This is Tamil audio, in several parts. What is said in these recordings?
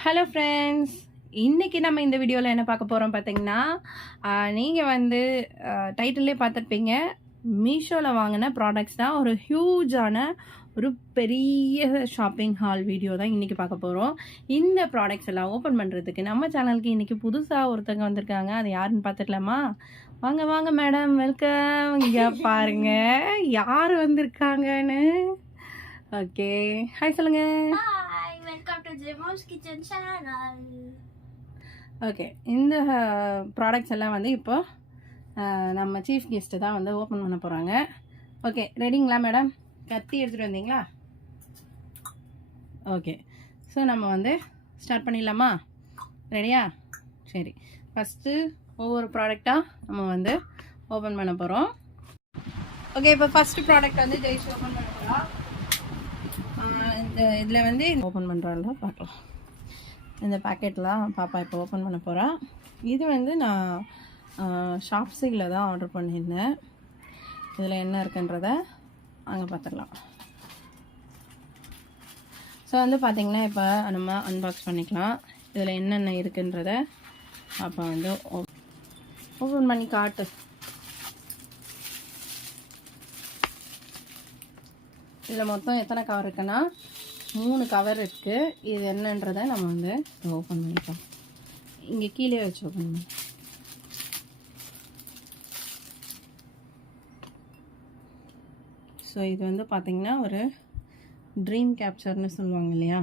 ஹலோ ஃப்ரெண்ட்ஸ், இன்றைக்கி நம்ம இந்த வீடியோவில் என்ன பார்க்க போகிறோம் பார்த்தீங்கன்னா, நீங்கள் வந்து டைட்டிலே பார்த்துருப்பீங்க. மீஷோவில் வாங்கின ப்ராடக்ட்ஸ் தான். ஒரு ஹியூஜான ஒரு பெரிய ஷாப்பிங் ஹால் வீடியோ தான் இன்றைக்கி பார்க்க போகிறோம். இந்த ப்ராடக்ட்ஸ் எல்லாம் ஓப்பன் பண்ணுறதுக்கு நம்ம சேனலுக்கு இன்றைக்கி புதுசாக ஒருத்தங்க வந்திருக்காங்க. அது யாருன்னு பார்த்துக்கலாமா? வாங்க வாங்க மேடம், வெல்கம். இங்கே பாருங்கள் யார் வந்திருக்காங்கன்னு. ஓகே, ஹாய் சொல்லுங்கள். Welcome to Jimo's Kitchen Channel. Okay, இந்த ப்ராடக்ட்ஸ் எல்லாம் வந்து இப்போ நம்ம சீஃப் கெஸ்ட்டு தான் வந்து ஓப்பன் பண்ண போகிறாங்க. ஓகே, ரெடிங்களா மேடம்? கத்தி எடுத்துகிட்டு வந்தீங்களா? ஓகே, ஸோ நம்ம வந்து ஸ்டார்ட் பண்ணிடலாமா? ரெடியா? சரி, ஃபஸ்ட்டு ஒவ்வொரு ப்ராடக்டாக நம்ம வந்து ஓப்பன் பண்ண போகிறோம். ஓகே, இப்போ ஃபஸ்ட்டு ப்ராடக்ட் வந்து ஜெயிச்சு ஓப்பன் பண்ண போகிறோம். இந்த இதில் வந்து ஓப்பன் பண்ணுறால பார்க்கலாம். இந்த பேக்கெட்லாம் பாப்பா இப்போ ஓப்பன் பண்ண போகிறா. இது வந்து நான் ஷாப்ஸியில் தான் ஆர்டர் பண்ணியிருந்தேன். இதில் என்ன இருக்குன்றத அங்கே பார்த்துக்கலாம். ஸோ வந்து பார்த்திங்கன்னா இப்போ நம்ம அன்பாக்ஸ் பண்ணிக்கலாம். இதில் என்னென்ன இருக்குன்றத பாப்பா வந்து ஓப்பன் பண்ணி காட்டு. இதில் மொத்தம் எத்தனை கவர் இருக்குன்னா 3 கவர் இருக்குது. இது என்னன்றதை நம்ம வந்து ஓப்பன் பண்ணிக்கலாம். இங்கே கீழே வச்சு ஓப்பன் பண்ணி. ஸோ இது வந்து பார்த்திங்கன்னா ஒரு ட்ரீம் கேப்சர்னு சொல்லுவாங்க இல்லையா,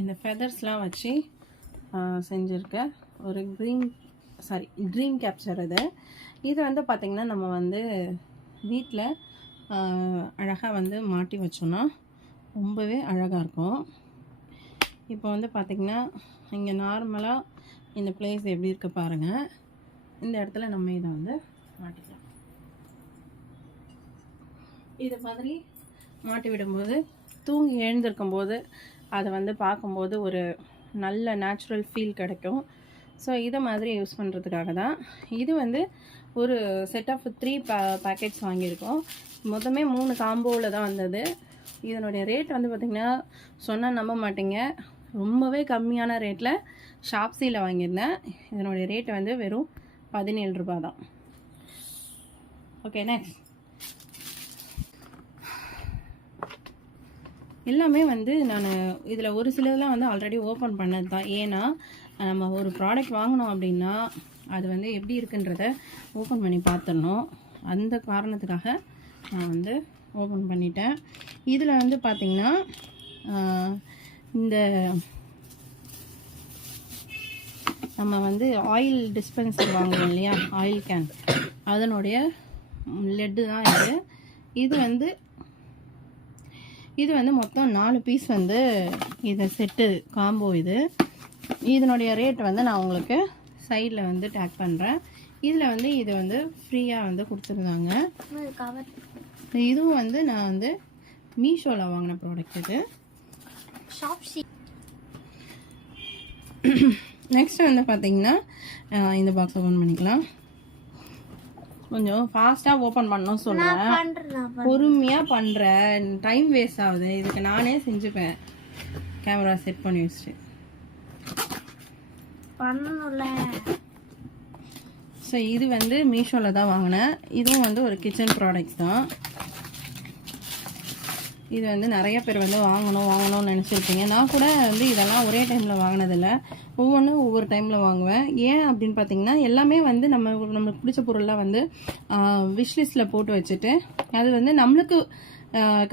இந்த ஃபெதர்ஸ்லாம் வச்சு செஞ்சுருக்க ஒரு ட்ரீம் கேப்சர். இது வந்து பார்த்திங்கன்னா நம்ம வந்து வீட்டில் அழகாக வந்து மாட்டி வச்சோன்னா ரொம்பவே அழகாக இருக்கும். இப்போ வந்து பார்த்திங்கன்னா இங்கே நார்மலாக இந்த பிளேஸ் எப்படி இருக்க பாருங்கள். இந்த இடத்துல நம்ம இதை வந்து மாட்டிக்கலாம். இது மாதிரி மாட்டி விடும்போது தூங்கி எழுந்திருக்கும்போது அதை வந்து பார்க்கும்போது ஒரு நல்ல நேச்சுரல் ஃபீல் கிடைக்கும். ஸோ இதை மாதிரி யூஸ் பண்ணுறதுக்காக தான். இது வந்து ஒரு செட் ஆஃப் 3 பேக்கெட்ஸ் வாங்கியிருக்கோம். மொத்தமே 3 காம்போவில் தான் வந்தது. இதனுடைய ரேட் வந்து பார்த்திங்கன்னா சொன்னால் நம்ப மாட்டீங்க, ரொம்பவே கம்மியான ரேட்டில் ஷாப்ஸியில் வாங்கியிருந்தேன். இதனுடைய ரேட் வந்து வெறும் 17 ரூபா தான். ஓகே, நெக்ஸ்ட் எல்லாமே வந்து நான் இதில் ஒரு சிலதெல்லாம் வந்து ஆல்ரெடி ஓப்பன் பண்ணது தான். ஏன்னா நம்ம ஒரு ப்ராடக்ட் வாங்கினோம் அப்படின்னா அது வந்து எப்படி இருக்குன்றத ஓப்பன் பண்ணி பார்த்துடணும். அந்த காரணத்துக்காக நான் வந்து ஓப்பன் பண்ணிட்டேன். இதில் வந்து பார்த்திங்கன்னா இந்த நம்ம வந்து ஆயில் டிஸ்பென்சர் வாங்குவோம் இல்லையா, ஆயில் கேன், அதனுடைய லெட்டு தான் இது. இது வந்து மொத்தம் 4 பீஸ் வந்து இதை செட்டு காம்போ. இதனுடைய ரேட் வந்து நான் உங்களுக்கு சைடில் வந்து டேக் பண்ணுறேன். இதில் வந்து இது வந்து ஃப்ரீயாக வந்து கொடுத்துருந்தாங்க. இதுவும் வந்து நான் வந்து மீஷோவில் வாங்கின ப்ராடக்ட். இது நெக்ஸ்ட் வந்து பார்த்திங்கன்னா இந்த பாக்ஸ் ஓப்பன் பண்ணிக்கலாம். கொஞ்சம் ஃபாஸ்ட்டாக ஓப்பன் பண்ணணும் சொல்கிறேன், பொறுமையாக பண்ணுறேன், டைம் வேஸ்ட் ஆகுது. இதுக்கு நானே செஞ்சுப்பேன் கேமரா செட் பண்ணி வச்சுட்டு பண்ணணும்ல. ஸோ இது வந்து மீஷோவில் தான் வாங்கினேன். இதுவும் வந்து ஒரு கிச்சன் ப்ராடக்ட்ஸ் தான். இது வந்து நிறைய பேர் வந்து வாங்கணும்னு நினச்சிருப்பீங்க. நான் கூட வந்து இதெல்லாம் ஒரே டைமில் வாங்கினதில்லை, ஒவ்வொன்றும் ஒவ்வொரு டைமில் வாங்குவேன். ஏன் அப்படின்னு பார்த்தீங்கன்னா எல்லாமே வந்து நம்மளுக்கு பிடிச்ச பொருள்லாம் வந்து விஷ்லிஸ்ட்டில் போட்டு வச்சுட்டு அது வந்து நம்மளுக்கு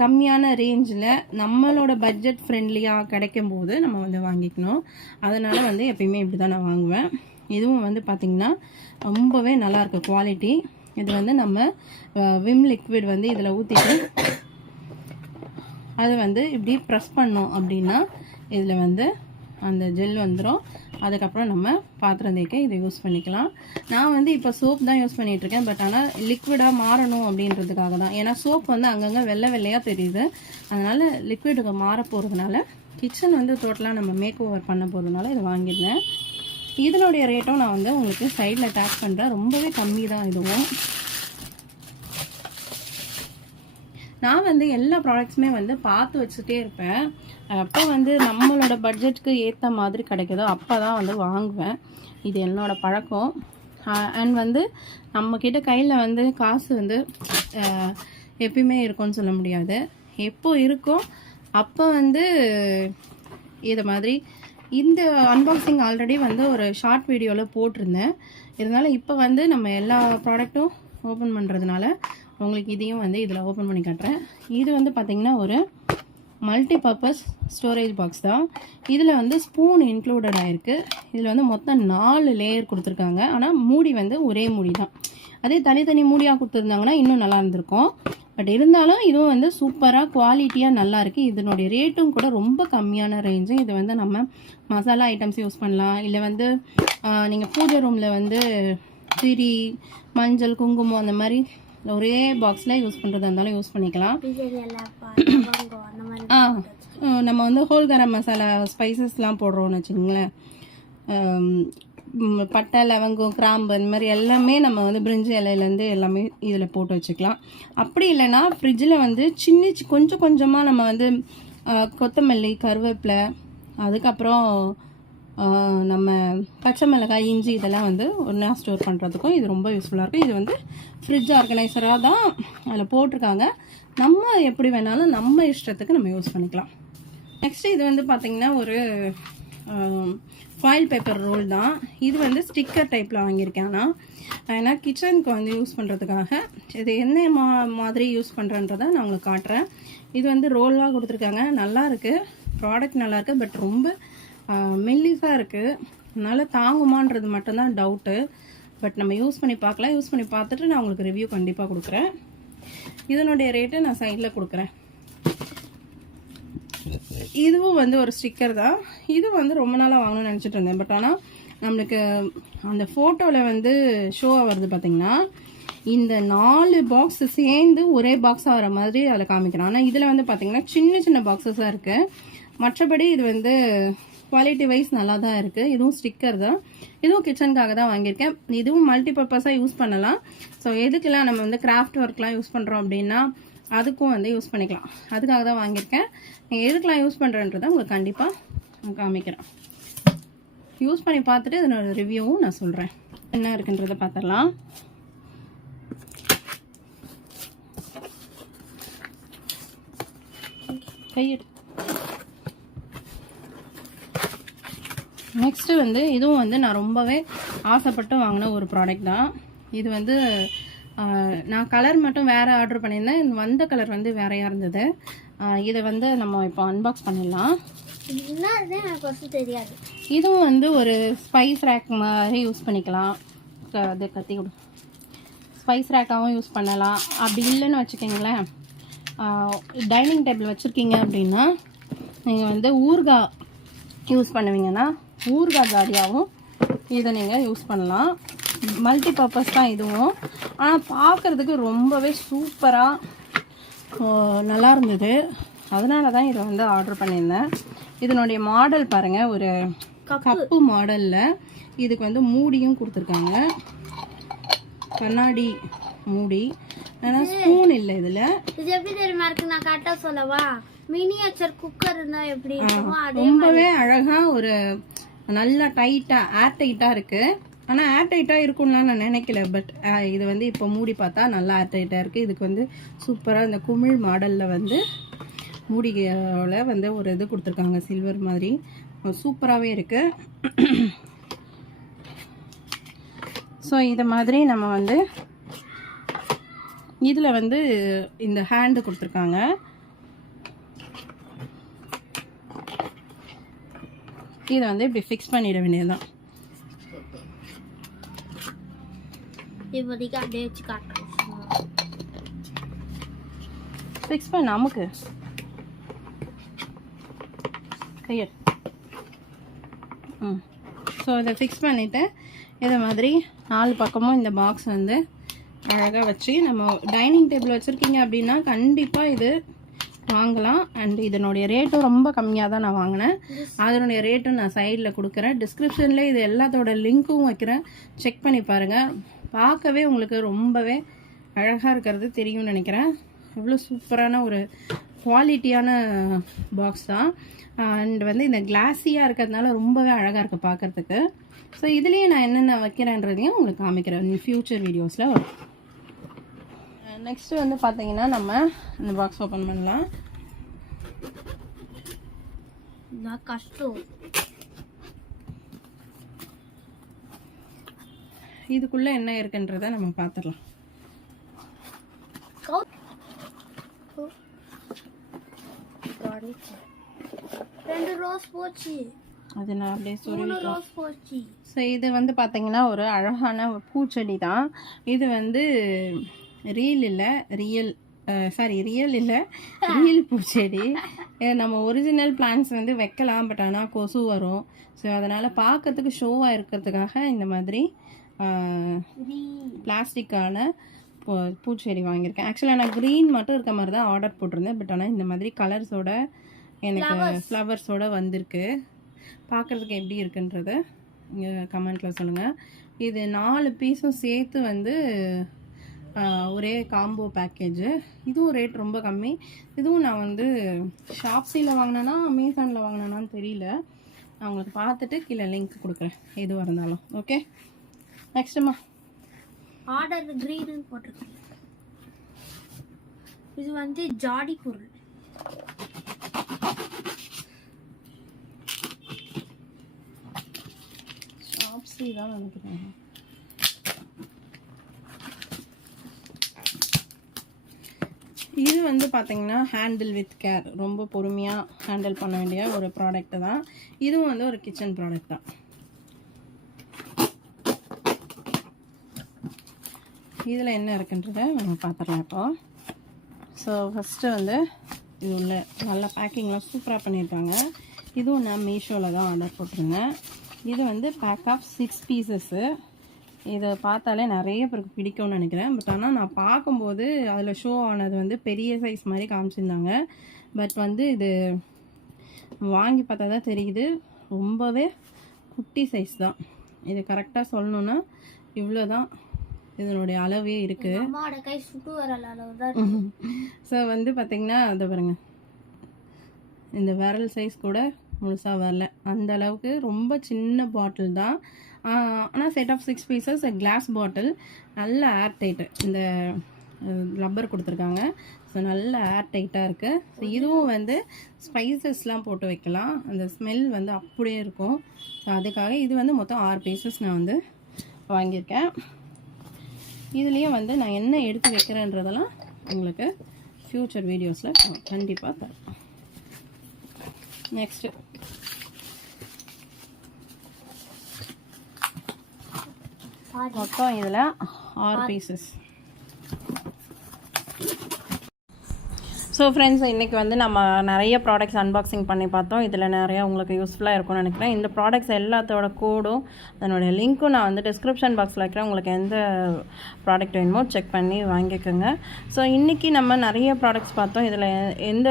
கம்மியான ரேஞ்சில் நம்மளோட பட்ஜெட் ஃப்ரெண்ட்லியாக கிடைக்கும் போது நம்ம வந்து வாங்கிக்கணும். அதனால் வந்து எப்பயுமே இப்படி தான் நான் வாங்குவேன். இதுவும் வந்து பார்த்திங்கன்னா ரொம்பவே நல்லாயிருக்கு குவாலிட்டி. இது வந்து நம்ம விம் லிக்விட் வந்து இதில் ஊற்றிட்டு அது வந்து இப்படி ப்ரெஸ் பண்ணோம் அப்படின்னா இதில் வந்து அந்த ஜெல் வந்துடும். அதுக்கப்புறம் நம்ம பாத்திரம் தேய்க்க இதை யூஸ் பண்ணிக்கலாம். நான் வந்து இப்போ சோப் தான் யூஸ் பண்ணிகிட்ருக்கேன். பட் ஆனால் லிக்விடாக மாறணும் அப்படின்றதுக்காக தான். ஏன்னா சோப் வந்து அங்கங்கே வெள்ளையாக தெரியுது. அதனால் லிக்விடுக்கு மாற போகிறதுனால கிச்சன் வந்து டோட்டலாக நம்ம மேக் ஓவர் பண்ண போகிறதுனால இதை வாங்கியிருந்தேன். இதனுடைய ரேட்டும் நான் வந்து உங்களுக்கு சைடில் டேக் பண்ணுறேன். ரொம்பவே கம்மி தான் இதுவும். நான் வந்து எல்லா ப்ராடக்ட்ஸுமே வந்து பார்த்து வச்சுட்டே இருப்பேன். அப்போ வந்து நம்மளோட பட்ஜெட்டுக்கு ஏற்ற மாதிரி கிடைக்குதோ அப்போ தான் வந்து வாங்குவேன். இது என்னோடய பழக்கம். அண்ட் வந்து நம்மக்கிட்ட கையில் வந்து காசு வந்து எப்பயுமே இருக்கும்னு சொல்ல முடியாது. எப்போ இருக்கோ அப்போ வந்து இதை மாதிரி இந்த அன்பாக்சிங் ஆல்ரெடி வந்து ஒரு ஷார்ட் வீடியோவில் போட்டிருந்தேன். இதனால் இப்போ வந்து நம்ம எல்லா ப்ராடக்ட்டும் ஓப்பன் பண்ணுறதுனால உங்களுக்கு இதையும் வந்து இதில் ஓப்பன் பண்ணி காட்டுறேன். இது வந்து பார்த்திங்கன்னா ஒரு மல்டி பர்பஸ் ஸ்டோரேஜ் பாக்ஸ் தான். இதில் வந்து ஸ்பூன் இன்க்ளூடட் ஆகிருக்கு. இதில் வந்து மொத்தம் 4 லேயர் கொடுத்துருக்காங்க. ஆனால் மூடி வந்து ஒரே மூடி தான். அதே தனித்தனி மூடியாக கொடுத்துருந்தாங்கன்னா இன்னும் நல்லா இருந்திருக்கும். பட் இருந்தாலும் இதுவும் வந்து சூப்பராக குவாலிட்டியாக நல்லா இருக்குது. இதனுடைய ரேட்டும் கூட ரொம்ப கம்மியான ரேஞ்சு. இது வந்து நம்ம மசாலா ஐட்டம்ஸ் யூஸ் பண்ணலாம். இல்லை வந்து நீங்கள் பூஜை ரூமில் வந்து திரி, மஞ்சள், குங்குமம் அந்த மாதிரி ஒரே பாக்ஸில் யூஸ் பண்ணுறதா இருந்தாலும் யூஸ் பண்ணிக்கலாம். நம்ம வந்து ஹோல் கரம் மசாலா ஸ்பைசஸ்லாம் போடுறோம்னு வச்சுக்கோங்களேன். பட்டை, லவங்கம், கிராம்பு இந்த மாதிரி எல்லாமே நம்ம வந்து பிரிஞ்சி இலையிலேருந்து எல்லாமே இதில் போட்டு வச்சுக்கலாம். அப்படி இல்லைன்னா ஃப்ரிட்ஜில் வந்து கொஞ்சம் கொஞ்சமாக நம்ம வந்து கொத்தமல்லி, கருவேப்பிலை, அதுக்கப்புறம் நம்ம பச்சை மிளகாய், இஞ்சி இதெல்லாம் வந்து ஒன்றா ஸ்டோர் பண்ணுறதுக்கும் இது ரொம்ப யூஸ்ஃபுல்லாக இருக்கும். இது வந்து ஃப்ரிட்ஜ் ஆர்கனைசராக தான் அதில் போட்டிருக்காங்க. நம்ம எப்படி வேணாலும் நம்ம இஷ்டத்துக்கு நம்ம யூஸ் பண்ணிக்கலாம். நெக்ஸ்ட்டு இது வந்து பார்த்திங்கன்னா ஒரு ஃபாயில் பேப்பர் ரோல் தான். இது வந்து ஸ்டிக்கர் டைப்பில் வாங்கியிருக்கேன். ஏன்னா கிச்சனுக்கு வந்து யூஸ் பண்ணுறதுக்காக இது என்ன மாதிரி யூஸ் பண்ணுறன்றதை நான் உங்களுக்கு காட்டுறேன். இது வந்து ரோலாக கொடுத்துருக்காங்க. நல்லா இருக்குது, ப்ராடக்ட் நல்லாயிருக்கு. பட் ரொம்ப மெல்லிஸாக இருக்குது. அதனால் தாங்குமான்றது மட்டும்தான் டவுட்டு. பட் நம்ம யூஸ் பண்ணி பார்க்கலாம். யூஸ் பண்ணி பார்த்துட்டு நான் உங்களுக்கு ரிவ்யூ கண்டிப்பாக கொடுக்குறேன். இதனுடைய ரேட்டை நான் சைடில் கொடுக்குறேன். இதுவும் வந்து ஒரு ஸ்டிக்கர் தான். இது வந்து ரொம்ப நாளாக வாங்கணும்னு நினச்சிட்டு இருந்தேன். பட் ஆனால் நம்மளுக்கு அந்த ஃபோட்டோவில் வந்து ஷோவாக வருது பார்த்திங்கன்னா, இந்த 4 பாக்ஸ் சேர்ந்து ஒரே பாக்ஸாக வர மாதிரி அதில் காமிக்கிறோம். ஆனால் இதில் வந்து பார்த்திங்கன்னா சின்ன சின்ன பாக்ஸஸாக இருக்குது. மற்றபடி இது வந்து குவாலிட்டி வைஸ் நல்லா தான் இருக்குது. இதுவும் ஸ்டிக்கர் தான். இதுவும் கிச்சனுக்காக தான் வாங்கியிருக்கேன். இதுவும் மல்டி பர்பஸாக யூஸ் பண்ணலாம். ஸோ எதுக்கெல்லாம் நம்ம வந்து கிராஃப்ட் ஒர்க்லாம் யூஸ் பண்ணுறோம் அப்படின்னா அதுக்கும் வந்து யூஸ் பண்ணிக்கலாம். அதுக்காக தான் வாங்கியிருக்கேன். நீங்கள் எதுக்கெல்லாம் யூஸ் பண்ணுறேன்றதை உங்களுக்கு கண்டிப்பாக காமிக்கிறேன். யூஸ் பண்ணி பார்த்துட்டு இதனோட ரிவ்யூவும் நான் சொல்கிறேன். என்ன இருக்குன்றதை பார்த்துடலாம். கையெடு. நெக்ஸ்ட்டு வந்து இதுவும் வந்து நான் ரொம்பவே ஆசைப்பட்டு வாங்கின ஒரு ப்ராடக்ட் தான். இது வந்து நான் கலர் மட்டும் வேறு ஆர்டர் பண்ணியிருந்தேன். வந்த கலர் வந்து வேறையாக இருந்தது. இதை வந்து நம்ம இப்போ அன்பாக்ஸ் பண்ணிடலாம். தெரியாது. இதுவும் வந்து ஒரு ஸ்பைஸ் ரேக் மாதிரி யூஸ் பண்ணிக்கலாம். அது கத்தி கொடு. ஸ்பைஸ் ரேக்காகவும் யூஸ் பண்ணலாம். அப்படி இல்லைன்னு வச்சுக்கிங்களேன், டைனிங் டேபிள் வச்சுருக்கீங்க அப்படின்னா நீங்கள் வந்து ஊறுகாய் யூஸ் பண்ணுவீங்கன்னா ஊறுகாய் ஜாடியாகவும் இதை நீங்கள் யூஸ் பண்ணலாம். மல்டி பர்பஸ் தான் இதுவும். ஆனால் பார்க்குறதுக்கு ரொம்பவே சூப்பராக நல்லா இருந்தது. அதனால தான் இதை வந்து ஆர்டர் பண்ணியிருந்தேன். இதனுடைய மாடல் பாருங்கள், ஒரு கப்பு மாடலில் இதுக்கு வந்து மூடியும் கொடுத்துருக்காங்க. கண்ணாடி மூடி. ஆனால் ஸ்பூன் இல்லை இதில். இது எப்படி தெரியுமா இருக்கு? நான் கரெக்டாக சொல்லவா? மினியேச்சர் குக்கர் இருந்தால் எப்படி இருக்குமோ ரொம்பவே அழகாக ஒரு நல்லா டைட்டாக ஏர் டைட்டாக இருக்குது. ஆனால் ஏர் டைட்டாக இருக்கும்லாம் நான் நினைக்கல. பட் இது வந்து இப்போ மூடி பார்த்தா நல்லா ஏர் டைட்டாக இருக்குது. இதுக்கு வந்து சூப்பராக இந்த குமிழ் மாடலில் வந்து மூடிகளை வந்து ஒரு இது கொடுத்துருக்காங்க, சில்வர் மாதிரி. சூப்பராகவே இருக்குது. ஸோ இதை மாதிரி நம்ம வந்து இதில் வந்து இந்த ஹேண்டு கொடுத்துருக்காங்க. இதை வந்து இப்படி ஃபிக்ஸ் பண்ணிட வேண்டியதுதான். ஃபிக்ஸ் பண்ண நமக்கு கையெடு. ஸோ இதை ஃபிக்ஸ் பண்ணிவிட்டு இதை மாதிரி 4 பக்கமும் இந்த பாக்ஸ் வந்து அழகாக வச்சு நம்ம டைனிங் டேபிள் வச்சுருக்கீங்க அப்படின்னா கண்டிப்பாக இது வாங்கலாம். அண்ட் இதனுடைய ரேட்டும் ரொம்ப கம்மியாக தான் நான் வாங்கினேன். அதனுடைய ரேட்டும் நான் சைடில் கொடுக்குறேன். டிஸ்கிரிப்ஷனில் இது எல்லாத்தோட லிங்க்கும் வைக்கிறேன், செக் பண்ணி பாருங்கள். பார்க்கவே உங்களுக்கு ரொம்பவே அழகாக இருக்கிறது தெரியும்னு நினைக்கிறேன். எவ்வளோ சூப்பரான ஒரு குவாலிட்டியான பாக்ஸ் தான். அண்ட் வந்து இந்த கிளாஸியாக இருக்கிறதுனால ரொம்பவே அழகாக இருக்குது பார்க்குறதுக்கு. ஸோ இதுலேயே நான் என்னென்ன வைக்கிறேன்றதையும் உங்களுக்கு காமிக்கிறேன் ஃப்யூச்சர் வீடியோஸில் வரும். நெக்ஸ்ட்டு வந்து பார்த்தீங்கன்னா நம்ம இந்த பாக்ஸ் ஓப்பன் பண்ணலாம். கஷ்டம். இதுக்குள்ளே என்ன இருக்குன்றதை நம்ம பார்த்துடலாம். ரெண்டு ரோஸ் போச்சு. அது நான் அப்படியே சொல்லி ரோஸ் போச்சு. ஸோ இது வந்து பார்த்தீங்கன்னா ஒரு அழகான பூச்செடி தான். இது வந்து ரியல் பூச்செடி. நம்ம ஒரிஜினல் பிளான்ட்ஸ் வந்து வைக்கலாம், பட் ஆனால் கொசு வரும். ஸோ அதனால் பார்க்கறதுக்கு ஷோவாக இருக்கிறதுக்காக இந்த மாதிரி பிளாஸ்டிக்கான பூச்செடி வாங்கியிருக்கேன். ஆக்சுவலாக நான் க்ரீன் மட்டும் இருக்க மாதிரி தான் ஆர்டர் போட்டிருந்தேன், பட் ஆனால் இந்த மாதிரி கலர்ஸோட எனக்கு ஃப்ளவர்ஸோடு வந்திருக்கு. பார்க்குறதுக்கு எப்படி இருக்குன்றத இங்கே கமெண்ட்டில் சொல்லுங்கள். இது 4 பீஸும் சேர்த்து வந்து ஒரே காம்போ பேக்கேஜு. இதுவும் ரேட் ரொம்ப கம்மி. இதுவும் நான் வந்து ஷாப்ஸியில் வாங்கினேன்னா அமேசானில் வாங்கினேனான்னு தெரியல. நான் உங்களுக்கு பார்த்துட்டு கீழே லிங்க் கொடுக்குறேன் எதுவாக இருந்தாலும். ஓகே, நெக்ஸ்ட்டுமா ஆர்டர் க்ரீன்னு போட்டிருக்கேன். இது வந்து ஜாடி பொருள். ஷாப்ஸி தான் நினைக்கிறேன். இது வந்து பார்த்தீங்கன்னா ஹேண்டில் வித் கேர், ரொம்ப பொறுமையாக ஹேண்டில் பண்ண வேண்டிய ஒரு ப்ராடக்ட் தான். இதுவும் வந்து ஒரு கிச்சன் ப்ராடக்ட் தான். இதில் என்ன இருக்குன்றதை நம்ம பார்த்துடலாம் இப்போ. ஸோ ஃபஸ்ட்டு வந்து இது உள்ள நல்லா பேக்கிங்லாம் சூப்பராக பண்ணியிருக்காங்க. இதுவும் நான் மீஷோவில் தான் ஆர்டர் போட்டிருந்தேன். இது வந்து பேக் ஆஃப் 6 பீசஸ்ஸு. இதை பார்த்தாலே நிறைய பேருக்கு பிடிக்கும்னு நினைக்கிறேன். பட் ஆனால் நான் பார்க்கும்போது அதில் ஷோ ஆனது வந்து பெரிய சைஸ் மாதிரி காமிச்சிருந்தாங்க. பட் வந்து இது வாங்கி பார்த்தா தான் தெரியுது, ரொம்பவே குட்டி சைஸ் தான். இது கரெக்டாக சொல்லணுன்னா இவ்வளோ தான் இதனுடைய அளவே இருக்குது. ஸோ வந்து பார்த்திங்கன்னா அதை பாருங்க, இந்த விரல் சைஸ் கூட முழுசாக வரல, அந்த அளவுக்கு ரொம்ப சின்ன பாட்டில் தான். ஆனால் set of 6 pieces glass bottle, நல்ல ஏர் டைட்டு. இந்த ரப்பர் கொடுத்துருக்காங்க. ஸோ நல்ல ஏர் டைட்டாக இருக்குது. ஸோ இதுவும் வந்து ஸ்பைசஸ்லாம் போட்டு வைக்கலாம், அந்த ஸ்மெல் வந்து அப்படியே இருக்கும். ஸோ அதுக்காக இது வந்து மொத்தம் 6 பீசஸ் நான் வந்து வாங்கியிருக்கேன். இதுலேயும் வந்து நான் என்ன எடுத்து வைக்கிறேன்றதெல்லாம் உங்களுக்கு ஃப்யூச்சர் வீடியோஸில் கண்டிப்பாக தரேன். நெக்ஸ்ட்டு மொத்தம் இதில் 6 பீசஸ். ஸோ ஃப்ரெண்ட்ஸ், இன்றைக்கி வந்து நம்ம நிறைய ப்ராடக்ட்ஸ் அன்பாக்சிங் பண்ணி பார்த்தோம். இதில் நிறையா உங்களுக்கு யூஸ்ஃபுல்லாக இருக்கும்னு நினைக்கிறேன். இந்த ப்ராடக்ட்ஸ் எல்லாத்தோட கோடும் அதனுடைய லிங்க்கும் நான் வந்து டிஸ்கிரிப்ஷன் பாக்ஸில் வைக்கிறேன். உங்களுக்கு எந்த ப்ராடக்ட் வேணுமோ செக் பண்ணி வாங்கிக்கோங்க. ஸோ இன்றைக்கி நம்ம நிறைய ப்ராடக்ட்ஸ் பார்த்தோம். இதில் எந்த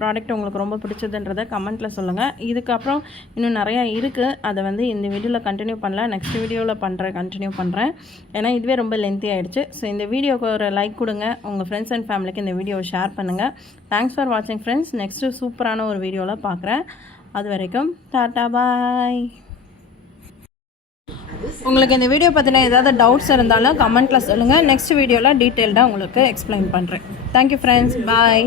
ப்ராடக்ட் உங்களுக்கு ரொம்ப பிடிச்சதுன்றதை கமெண்ட்டில் சொல்லுங்கள். இதுக்கப்புறம் இன்னும் நிறையா இருக்குது, அதை வந்து இந்த வீடியோவில் கண்டினியூ பண்ணல, நெக்ஸ்ட் வீடியோவில் கண்டினியூ பண்ணுறேன். ஏன்னா இதுவே ரொம்ப லென்த்தி ஆகிடுச்சு. ஸோ இந்த வீடியோக்கு ஒரு லைக் கொடுங்க, உங்கள் ஃப்ரெண்ட்ஸ் அண்ட் ஃபேமிலிக்கு இந்த வீடியோவை ஷேர் பண்ணுங்கள். தேங்க்ஸ் ஃபார் வாட்சிங் ஃப்ரெண்ட்ஸ். நெக்ஸ்ட்டு சூப்பரான ஒரு வீடியோவில் பார்க்குறேன். அது வரைக்கும் டாட்டா பாய். உங்களுக்கு இந்த வீடியோ பற்றின ஏதாவது டவுட்ஸ் இருந்தாலும் கமெண்ட்டில் சொல்லுங்கள். நெக்ஸ்ட் வீடியோவில் டீட்டெயில்டாக உங்களுக்கு எக்ஸ்பிளைன் பண்ணுறேன். தேங்க்யூ ஃப்ரெண்ட்ஸ், பாய்.